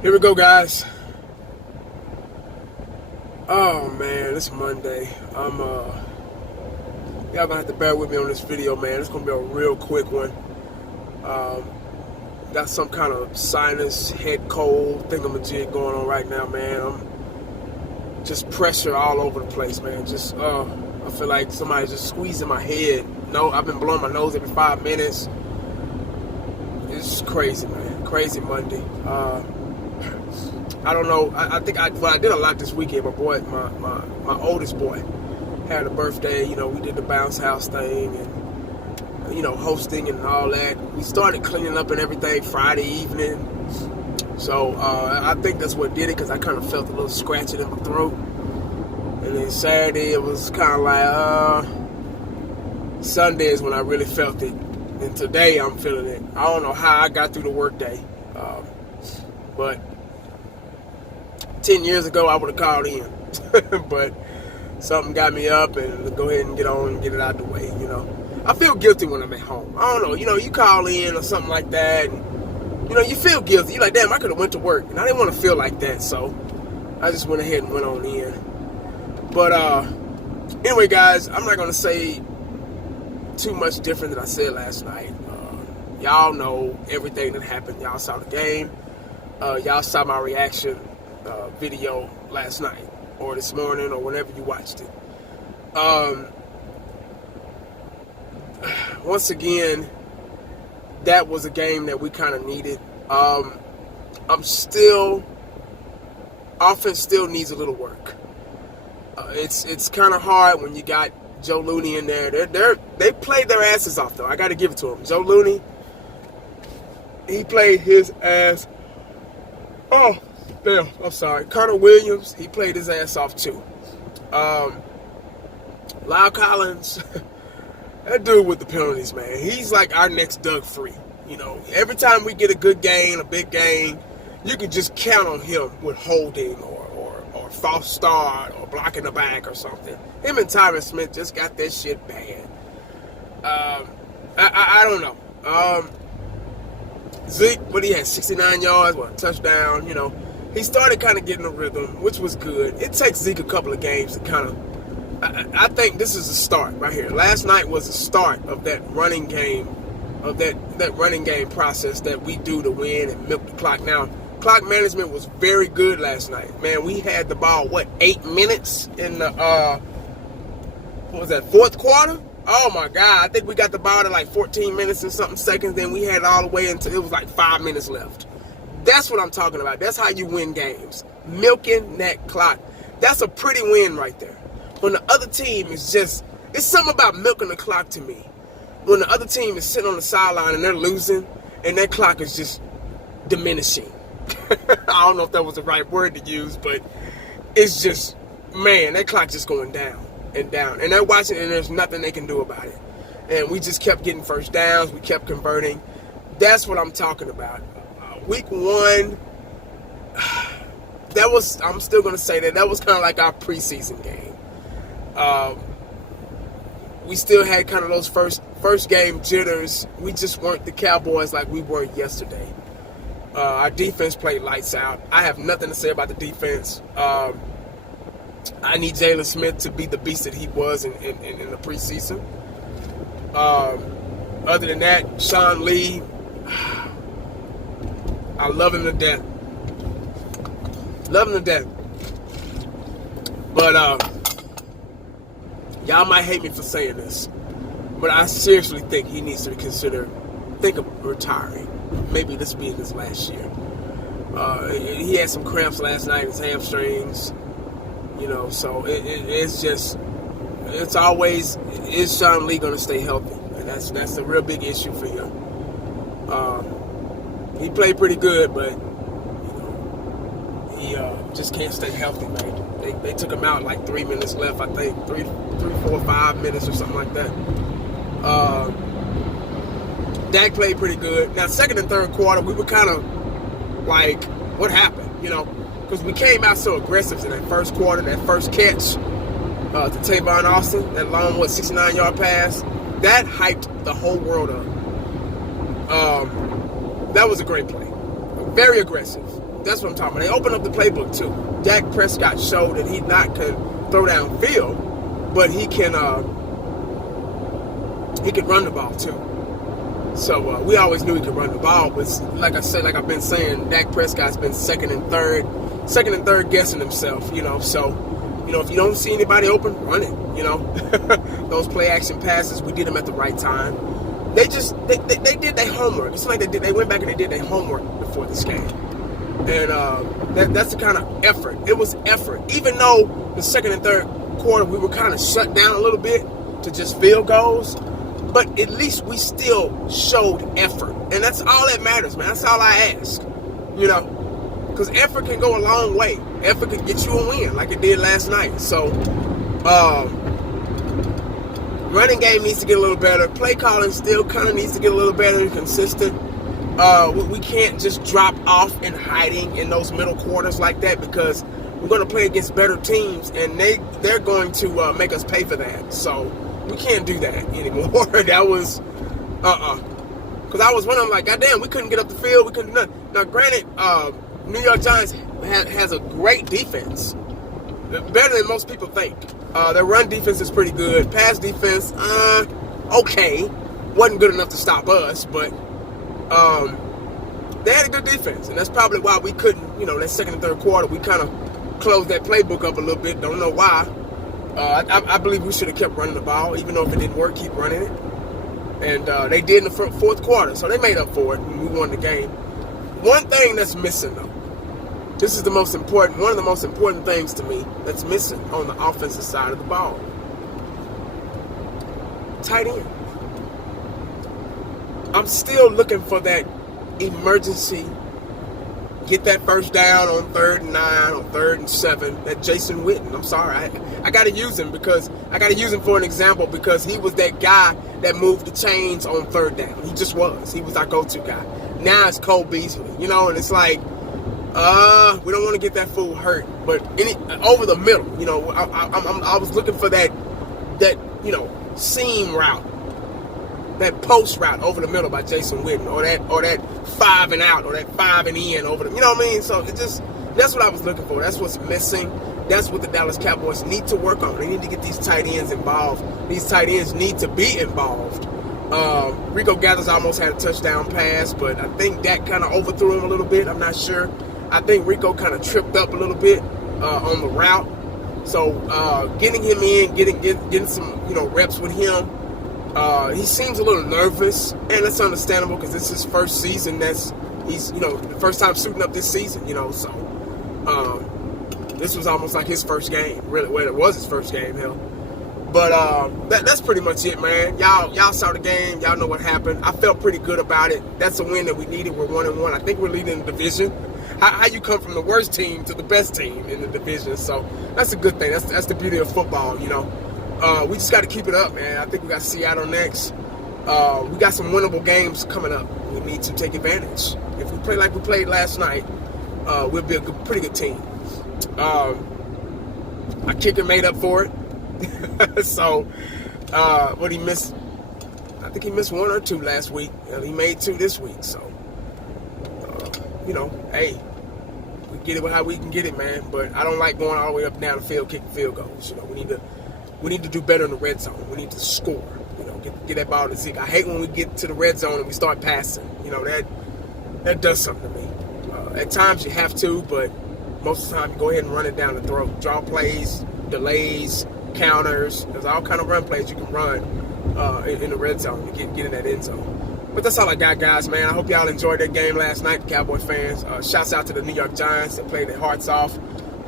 Here we go, guys. Oh man, it's Monday. Y'all gonna have to bear with me on this video, man. It's gonna be a real quick one. Got some kind of sinus, head cold thingamajig going on right now, man. I'm just pressure all over the place, man. I feel like somebody's just squeezing my head. No, I've been blowing my nose every 5 minutes. It's crazy, man. Crazy Monday. I don't know. I think I did a lot this weekend. My oldest boy had a birthday. You know, we did the bounce house thing and hosting and all that. We started cleaning up and everything Friday evening. So I think that's what did it, because I kind of felt a little scratching in my throat. And then Saturday it was kind of like Sunday is when I really felt it. And today I'm feeling it. I don't know how I got through the workday, but 10 years ago I would have called in. But something got me up, and go ahead and get on and get it out the way. I feel guilty when I'm at home. I don't know. You call in or something like that, and you feel guilty. You're like, damn, I could have went to work, and I didn't want to feel like that, so I just went ahead and went on in. But anyway, guys, I'm not gonna say too much different than I said last night. Y'all know everything that happened. Y'all saw the game. Y'all saw my reaction video last night or this morning or whenever you watched it. Once again, that was a game that we kind of needed. Offense still needs a little work. It's kind of hard when you got Joe Looney in there. They played their asses off, though. I got to give it to him. Joe Looney, he played his ass. Oh, damn, I'm sorry. Connor Williams, he played his ass off, too. Lyle Collins, that dude with the penalties, man. He's like our next Doug Free. Every time we get a good game, a big game, you can just count on him with holding or false start or blocking the back or something. Him and Tyron Smith just got that shit bad. I don't know. Zeke, but he had 69 yards, a touchdown. He started kind of getting a rhythm, which was good. It takes Zeke a couple of games to kind of. I think this is a start right here. Last night was the start of that running game, of that running game process that we do to win and milk the clock. Now, clock management was very good last night. Man, we had the ball, 8 minutes in the, what was that, fourth quarter? Oh, my God. I think we got the ball to 14 minutes and something seconds. Then we had it all the way until it was 5 minutes left. That's what I'm talking about. That's how you win games. Milking that clock. That's a pretty win right there. When the other team is just, it's something about milking the clock to me. When the other team is sitting on the sideline and they're losing and that clock is just diminishing. I don't know if that was the right word to use, but it's just, man, that clock just going down and down. And they're watching and there's nothing they can do about it. And we just kept getting first downs. We kept converting. That's what I'm talking about. Week 1, I'm still going to say that was kind of like our preseason game. We still had kind of those first game jitters. We just weren't the Cowboys like we were yesterday. Our defense played lights out. I have nothing to say about the defense. I need Jalen Smith to be the beast that he was in the preseason. Other than that, Sean Lee, I love him to death. Love him to death. But y'all might hate me for saying this, but I seriously think he needs to think of retiring. Maybe this being his last year. He had some cramps last night in his hamstrings, so it's always, is Sean Lee going to stay healthy? And that's a real big issue for him. He played pretty good, but he just can't stay healthy, man. They took him out 3 minutes left, I think, 3, 4, 5 minutes or something like that. Dak played pretty good. Now, second and third quarter, we were kind of like, what happened? Because we came out so aggressive in that first quarter, that first catch to Tavon Austin, that long, 69-yard pass. That hyped the whole world up. That was a great play. Very aggressive. That's what I'm talking about. They opened up the playbook too. Dak Prescott showed that he not can throw downfield, but he can run the ball too. So we always knew he could run the ball, but like I said, like I've been saying, Dak Prescott's been second and third guessing himself, you know. So, you know, if you don't see anybody open, run it, you know. Those play action passes, we did them at the right time. They did their homework. It's like they went back and they did their homework before this game. And that's the kind of effort. It was effort. Even though the second and third quarter we were kind of shut down a little bit to just field goals, but at least we still showed effort. And that's all that matters, man. That's all I ask, you know. Because effort can go a long way. Effort can get you a win like it did last night. So, running game needs to get a little better. Play calling still kind of needs to get a little better and consistent. We can't just drop off in hiding in those middle quarters like that, because we're going to play against better teams, and they're going to make us pay for that. So we can't do that anymore. That was, because I was wondering, like, goddamn, we couldn't get up the field. We couldn't do nothing. Now, granted, New York Giants has a great defense, better than most people think. Their run defense is pretty good. Pass defense, okay, wasn't good enough to stop us, but they had a good defense, and that's probably why we couldn't, you know, that second and third quarter, we kind of closed that playbook up a little bit. Don't know why. I believe we should have kept running the ball, even though if it didn't work, keep running it. And they did in the fourth quarter, so they made up for it, and we won the game. One thing that's missing, though, this is one of the most important things to me that's missing on the offensive side of the ball. Tight end. I'm still looking for that emergency, get that first down on 3rd and 9, on 3rd and 7, that Jason Witten. I'm sorry, I got to use him for an example, because he was that guy that moved the chains on 3rd down. He just was. He was our go-to guy. Now it's Cole Beasley, you know, and it's like, we don't want to get that fool hurt, but over the middle, you know, I was looking for that, you know, seam route, that post route over the middle by Jason Witten, or that 5 and out, or that 5 and in over the, you know what I mean? So that's what I was looking for. That's what's missing. That's what the Dallas Cowboys need to work on. They need to get these tight ends involved. These tight ends need to be involved. Rico Gathers almost had a touchdown pass, but I think Dak kind of overthrew him a little bit. I'm not sure. I think Rico kind of tripped up a little bit on the route. So getting him in, getting some, you know, reps with him. He seems a little nervous, and that's understandable, because this is his first season. He's, you know, the first time suiting up this season, you know. So this was almost like his first game, really. Well, it was his first game, hell. But that's pretty much it, man. Y'all saw the game. Y'all know what happened. I felt pretty good about it. That's a win that we needed. We're 1-1. I think we're leading the division. How you come from the worst team to the best team in the division? So that's a good thing. That's the beauty of football, you know. We just got to keep it up, man. I think we got Seattle next. We got some winnable games coming up. We need to take advantage. If we play like we played last night, we'll be a pretty good team. My kicker made up for it. So, what he missed, I think he missed 1 or 2 last week. And he made 2 this week. So, you know, hey, we get it how we can get it, man. But I don't like going all the way up and down the field kicking field goals. You know, we need to do better in the red zone. We need to score. You know, get that ball to Zeke. I hate when we get to the red zone and we start passing. You know, that does something to me. At times you have to, but most of the time you go ahead and run it down the throat. Draw plays, delays, counters. There's all kind of run plays you can run in the red zone to get in that end zone. But that's all I got, guys, man. I hope y'all enjoyed that game last night, the Cowboy fans. Shouts out to the New York Giants that played their hearts off.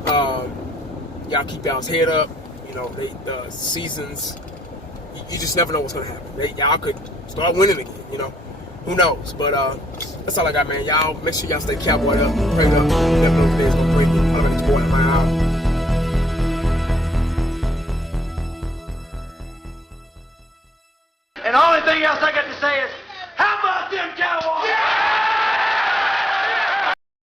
Y'all keep y'all's head up. You know, the seasons, you just never know what's going to happen. Y'all could start winning again, you know. Who knows? But that's all I got, man. Y'all make sure y'all stay cowboyed up, prayed up. You never know today's going to bring you. I'm going to boy in my house. And the only thing else I got to say is, how about them Cowboys?